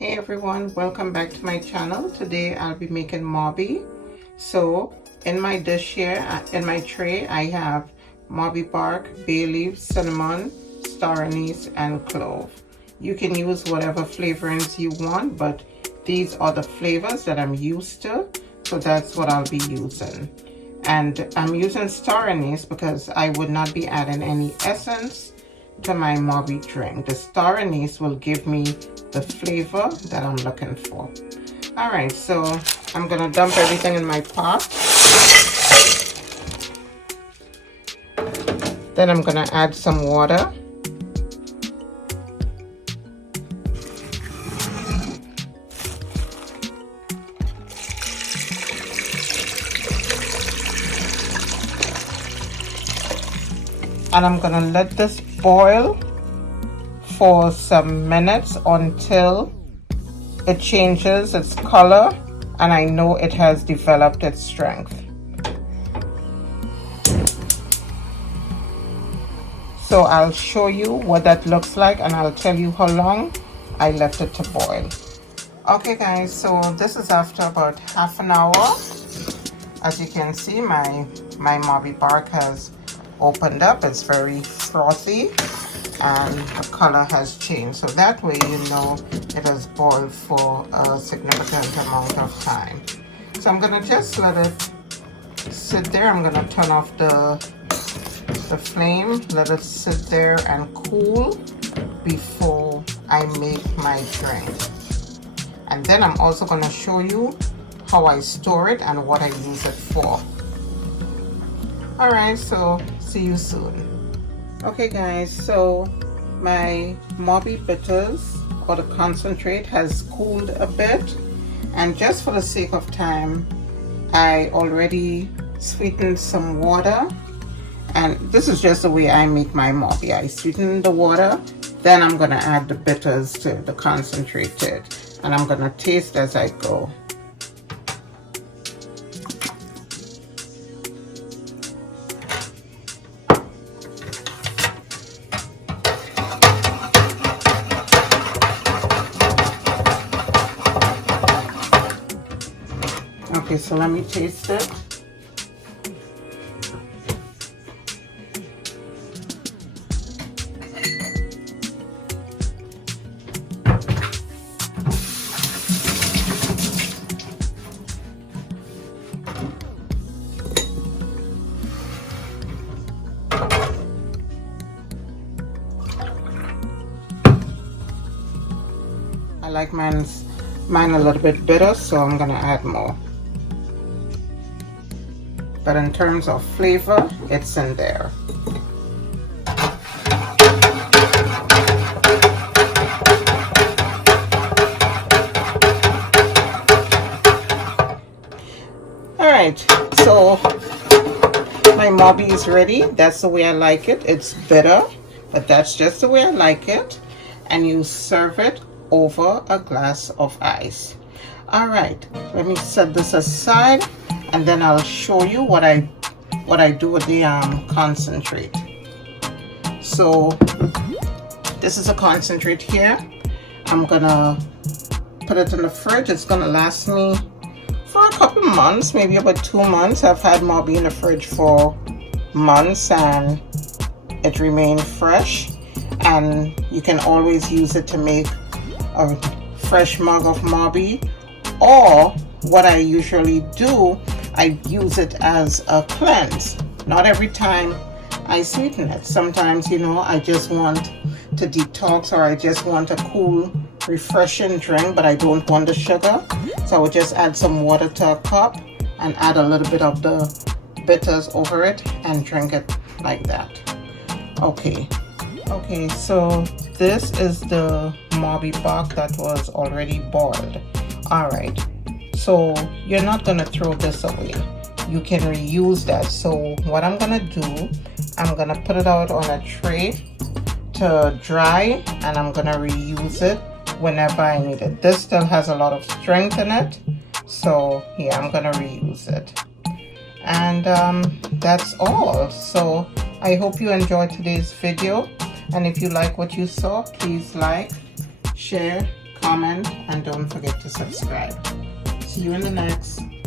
Hey everyone, welcome back to my channel. Today I'll be making mobby. So in my dish here, in my tray, I have mobby bark, bay leaf, cinnamon, star anise, and clove. You can use whatever flavorings you want, but these are the flavors that I'm used to, so that's what I'll be using. And I'm using star anise because I would not be adding any essence to my mobby drink. The star anise will give me the flavor that I'm looking for. All right, so I'm gonna dump everything in my pot. Then I'm gonna add some water. And I'm gonna let this boil for some minutes until it changes its color and I know it has developed its strength. So I'll show you what that looks like and I'll tell you how long I left it to boil. Okay guys, so this is after about half an hour. As you can see, my mobby bark has opened up. It's very frothy and the color has changed, so that way you know it has boiled for a significant amount of time. So I'm gonna just let it sit there. I'm gonna turn off the flame, let it sit there and cool before I make my drink. And then I'm also gonna show you how I store it and what I use it for. All right, so see you soon. Okay guys, so my mobby bitters or the concentrate has cooled a bit, and just for the sake of time I already sweetened some water, and this is just the way I make my mobby. I sweeten the water, then I'm gonna add the bitters to the concentrate to it, and I'm gonna taste as I go. Okay, so let me taste it. I like mine a little bit bitter, so I'm gonna add more. But in terms of flavor, it's in there. All right, so my mobby is ready. That's the way I like it. It's bitter, but that's just the way I like it. And you serve it over a glass of ice. All right, let me set this aside, and then I'll show you what I do with the concentrate. So this is a concentrate here. I'm gonna put it in the fridge. It's gonna last me for a couple months, maybe about 2 months. I've had mobby in the fridge for months and it remained fresh, and you can always use it to make a fresh mug of mobby, or what I usually do, I use it as a cleanse. Not every time I sweeten it. Sometimes, you know, I just want to detox, or I just want a cool, refreshing drink, but I don't want the sugar. So I would just add some water to a cup and add a little bit of the bitters over it and drink it like that. Okay, so this is the mobby bark that was already boiled. All right, so you're not gonna throw this away. You can reuse that. So what I'm gonna do, I'm gonna put it out on a tray to dry, and I'm gonna reuse it whenever I need it. This still has a lot of strength in it, so yeah, I'm gonna reuse it. And that's all. So I hope you enjoyed today's video, and if you like what you saw, please like, share, comment. comment, and don't forget to subscribe. See you in the next.